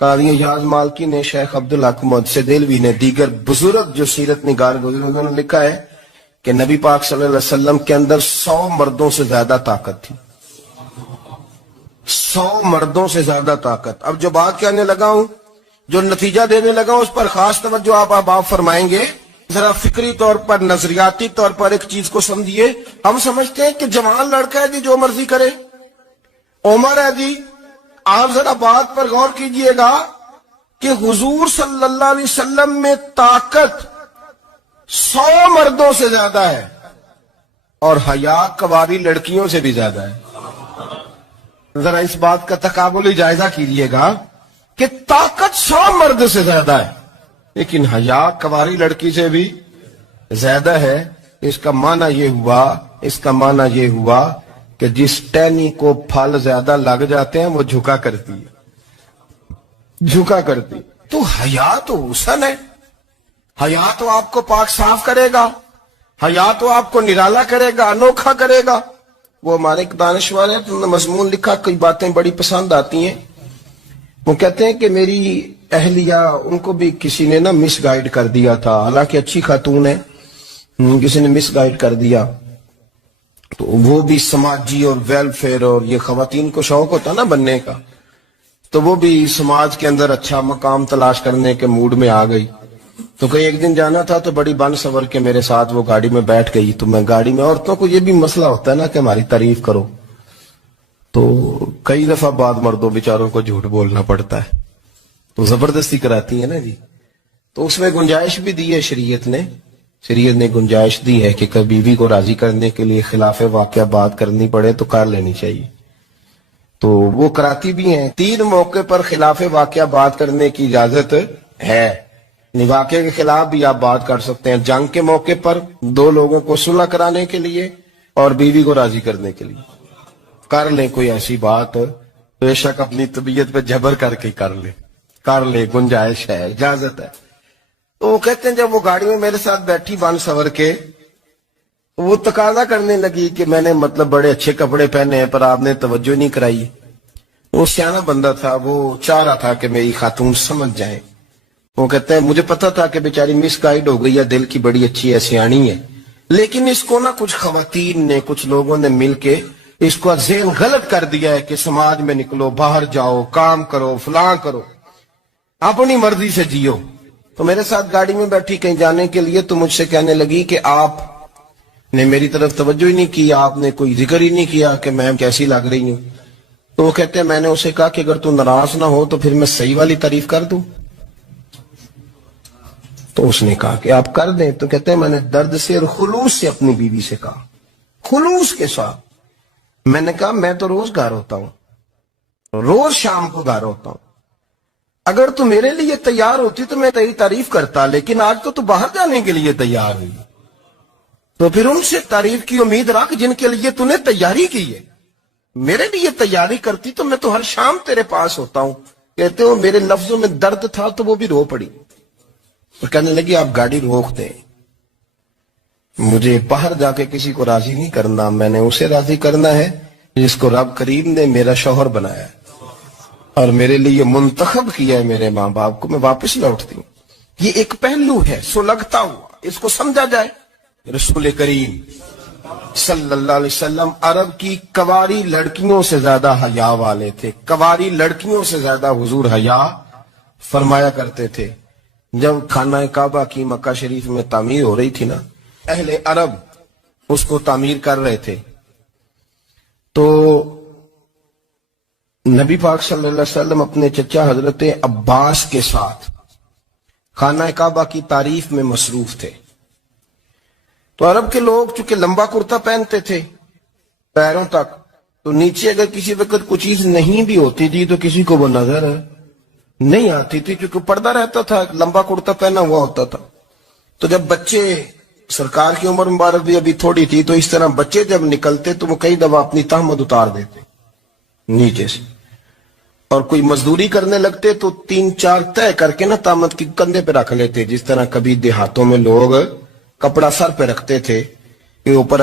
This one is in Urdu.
قاضی یاز مالکی نے، شیخ عبدالحق محدث دہلوی نے، دیگر بزرگ جو سیرت نگار بزرگوں نے لکھا ہے کہ نبی پاک صلی اللہ علیہ وسلم کے اندر 100 مردوں سے زیادہ طاقت تھی. 100 مردوں سے زیادہ طاقت. اب جو بات کہنے لگا ہوں، جو نتیجہ دینے لگا ہوں، اس پر خاص توجہ آپ فرمائیں گے. ذرا فکری طور پر، نظریاتی طور پر ایک چیز کو سمجھیے. ہم سمجھتے ہیں کہ جوان لڑکا ہے جی، جو مرضی کرے. عمر ہے جی. آپ ذرا بات پر غور کیجئے گا کہ حضور صلی اللہ علیہ وسلم میں طاقت 100 مردوں سے زیادہ ہے اور حیا کواری لڑکیوں سے بھی زیادہ ہے. ذرا اس بات کا تقابلی جائزہ کیجئے گا کہ طاقت 100 مرد سے زیادہ ہے لیکن حیا کواری لڑکی سے بھی زیادہ ہے. اس کا معنی یہ ہوا کہ جس ٹہنی کو پھل زیادہ لگ جاتے ہیں وہ جھکا کرتی ہے. تو حیا تو حسن ہے. حیا تو آپ کو پاک صاف کرے گا. حیا تو آپ کو نرالا کرے گا، انوکھا کرے گا. وہ ہمارے ایک دانشور ہیں، انہوں نے مضمون لکھا، کئی باتیں بڑی پسند آتی ہیں. وہ کہتے ہیں کہ میری اہلیہ، ان کو بھی کسی نے مس گائیڈ کر دیا تھا، حالانکہ اچھی خاتون ہے، کسی نے مس گائیڈ کر دیا. تو وہ بھی سماجی اور ویلفیئر، اور یہ خواتین کو شوق ہوتا نا بننے کا، تو وہ بھی سماج کے اندر اچھا مقام تلاش کرنے کے موڈ میں آ گئی. تو کہیں ایک دن جانا تھا تو بڑی بن سور کے میرے ساتھ وہ گاڑی میں بیٹھ گئی. تو میں گاڑی میں، عورتوں کو یہ بھی مسئلہ ہوتا ہے نا کہ ہماری تعریف کرو، تو کئی دفعہ بعد مردوں بیچاروں کو جھوٹ بولنا پڑتا ہے، تو زبردستی کراتی ہے نا جی. تو اس میں گنجائش بھی دی ہے شریعت نے گنجائش دی ہے کہ کبھی بیوی کو راضی کرنے کے لیے خلاف واقعہ بات کرنی پڑے تو کر لینی چاہیے. تو وہ کراتی بھی ہیں. 3 موقع پر خلاف واقعہ بات کرنے کی اجازت ہے. واقعے کے خلاف بھی آپ بات کر سکتے ہیں. جنگ کے موقع پر 2 لوگوں کو صلح کرانے کے لیے اور بیوی کو راضی کرنے کے لیے کر لیں کوئی ایسی بات. بے شک اپنی طبیعت پہ جبر کر کے کر لے، گنجائش ہے، اجازت ہے. تو وہ کہتے ہیں جب وہ گاڑی میں میرے ساتھ بیٹھی بن سور کے، وہ تقاضا کرنے لگی کہ میں نے بڑے اچھے کپڑے پہنے ہیں پر آپ نے توجہ نہیں کرائی. وہ سیانا بندہ تھا، وہ چاہ رہا تھا کہ میری خاتون سمجھ جائے. وہ کہتے ہیں مجھے پتا تھا کہ بیچاری مس گائیڈ ہو گئی ہے، دل کی بڑی اچھی ہے، سیانی ہے، لیکن اس کو کچھ خواتین نے، کچھ لوگوں نے مل کے اس کو ذہن غلط کر دیا ہے کہ سماج میں نکلو، باہر جاؤ، کام کرو، فلاں کرو، اپنی مرضی سے جیو. تو میرے ساتھ گاڑی میں بیٹھی کہیں جانے کے لیے، تو مجھ سے کہنے لگی کہ آپ نے میری طرف توجہ ہی نہیں کی، آپ نے کوئی ذکر ہی نہیں کیا کہ میں کیسی لگ رہی ہوں. تو وہ کہتے ہیں میں نے اسے کہا کہ اگر تو ناراض نہ ہو تو پھر میں صحیح والی تعریف کر دوں. تو اس نے کہا کہ آپ کر دیں. تو کہتے ہیں میں نے درد سے اور خلوص سے اپنی بیوی سے کہا، خلوص کے ساتھ. میں نے کہا میں تو روز گھر ہوتا ہوں، روز شام کو گھر ہوتا ہوں. اگر تو میرے لیے تیار ہوتی تو میں تیری تعریف کرتا، لیکن آج تو باہر جانے کے لیے تیار ہوئی. تو پھر ان سے تعریف کی امید رکھ جن کے لیے تو نے تیاری کی ہے. میرے لیے تیاری کرتی تو میں تو ہر شام تیرے پاس ہوتا ہوں. کہتے ہو میرے لفظوں میں درد تھا تو وہ بھی رو پڑی. اور کہنے لگی آپ گاڑی روک دیں، مجھے باہر جا کے کسی کو راضی نہیں کرنا، میں نے اسے راضی کرنا ہے جس کو رب کریم نے میرا شوہر بنایا ہے اور میرے لیے منتخب کیا ہے میرے ماں باپ کو. میں واپس لوٹتی ہوں. یہ ایک پہلو ہے سلگتا ہوا، اس کو سمجھا جائے. رسول کریم صلی اللہ علیہ وسلم عرب کی کواری لڑکیوں سے زیادہ حیا والے تھے. کواری لڑکیوں سے زیادہ حضور حیا فرمایا کرتے تھے. جب خانہ کعبہ کی مکہ شریف میں تعمیر ہو رہی تھی نا، اہل عرب اس کو تعمیر کر رہے تھے، تو نبی پاک صلی اللہ علیہ وسلم اپنے چچا حضرت عباس کے ساتھ خانہ کعبہ کی تعریف میں مصروف تھے. تو عرب کے لوگ چونکہ لمبا کرتا پہنتے تھے پیروں تک، تو نیچے اگر کسی وقت کوئی چیز نہیں بھی ہوتی تھی تو کسی کو وہ نظر نہیں آتی تھی، کیونکہ پردہ رہتا تھا، لمبا کرتا پہنا ہوا ہوتا تھا. تو جب بچے، سرکار کی عمر مبارک بھی ابھی تھوڑی تھی، تو اس طرح بچے جب نکلتے تو وہ کئی دفعہ اپنی تہمت اتار دیتے نیچے سے، اور کوئی مزدوری کرنے لگتے تو 3-4 طے کر کے تہمت کی کندھے پہ رکھ لیتے، جس طرح کبھی دیہاتوں میں لوگ کپڑا سر پہ رکھتے تھے کہ اوپر